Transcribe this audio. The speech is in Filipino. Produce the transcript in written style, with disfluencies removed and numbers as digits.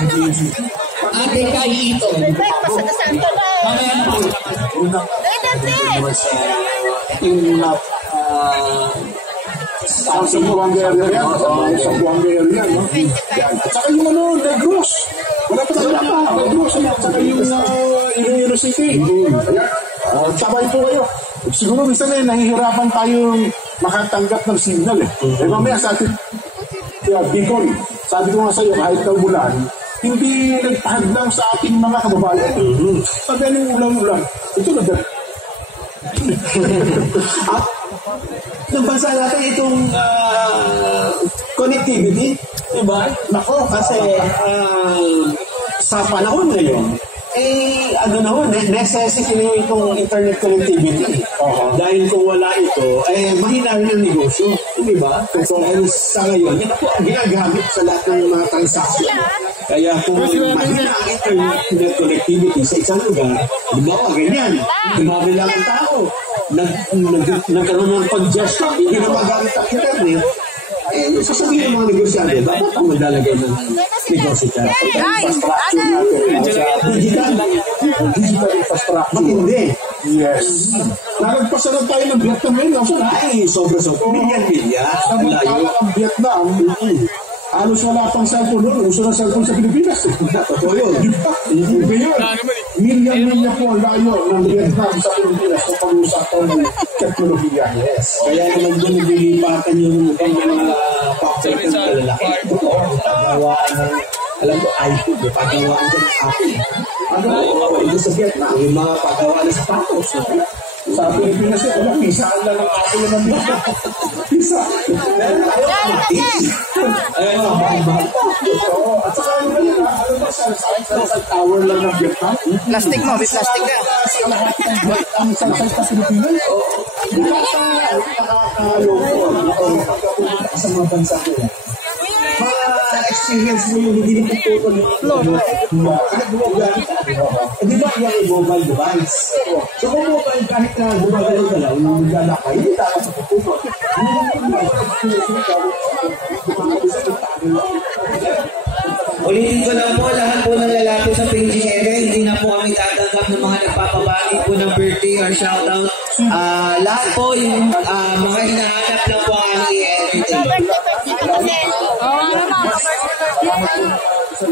Ate Kaito. Sa buwang area yan. Sa buwang area, no? At saka yung Negros. Wala pa tayo na. Negros. At saka yung Iloilo City. Sabay po kayo. Siguro minsan nahihirapan tayong makatanggap ng signal eh. Mamaya sa atin, Bicol, sabi ko nga sa'yo, kahit na ulan, hindi nagpahadlang sa ating mga kababayan. Sabi anong ulang-ulang, ito na dahil. At nabasa natin itong connectivity, diba? Nako, kasi sa panahon ngayon, necessity na itong internet connectivity. Dahil kung wala ito, mahina rin ang negosyo. Diba? Dahil sa ngayon, yan ako ang ginagamit sa lahat ng mga transaksyon. Kaya kung mahina ang internet connectivity sa isang lugar, diba, ganyan, dumami lang ang tao. Nagkaroon ng pag-gesture, hindi na magamit ang internet. Sasabihin ng mga negosyante, dapat ang maglalagay ng negosyo siya. Infrastructure natin. Digital infrastructure. Matindi. Yes. Nagpasalan tayo ng Vietnam ngayon. Sobra-sobra. Milyan. Samantala ang Vietnam, halos wala pang cellphone noon. Uso na cellphone sa Pilipinas. Totoo yun. Hindi yun. Milyan po ang layo ng Vietnam sa Pilipinas sa pag-usapan ng teknolohiya. Yes. Kaya naman doon naglilipatan yung mga factor ng malalaki. Pagawaan ng, alam ko, iPhone. Pagawaan ng Apple. Pagawaan sa Vietnam. Yung mga pagawaan ng sapatos. Sa Pilipinas yun, wala, pisaan lang ang Apple ng mga. Pisa. Ayun, mahal-mahal. At saka ano ba yun, ano ba sa tower lang ng Vietnam? Plastic mo, may plastic na. Sa lahat ng Vietnam sa Pilipinas? Di ba sa nakaka-loko sa mga bansa ko yan? Experience mo yung hindi nagtututo ng di ba yung mobile device? So kung mobile kahit na gumagalaw-galaw, yung maglalakay, hindi tayo sa tututo. Ulitin ko lang po, lahat po ng lalaki sa paging area, hindi na po kami tatanggap ng mga nagpapabati po ng birthday or shoutout. Lahat po yung mga hinahanap lang po ang i-entertain. Sa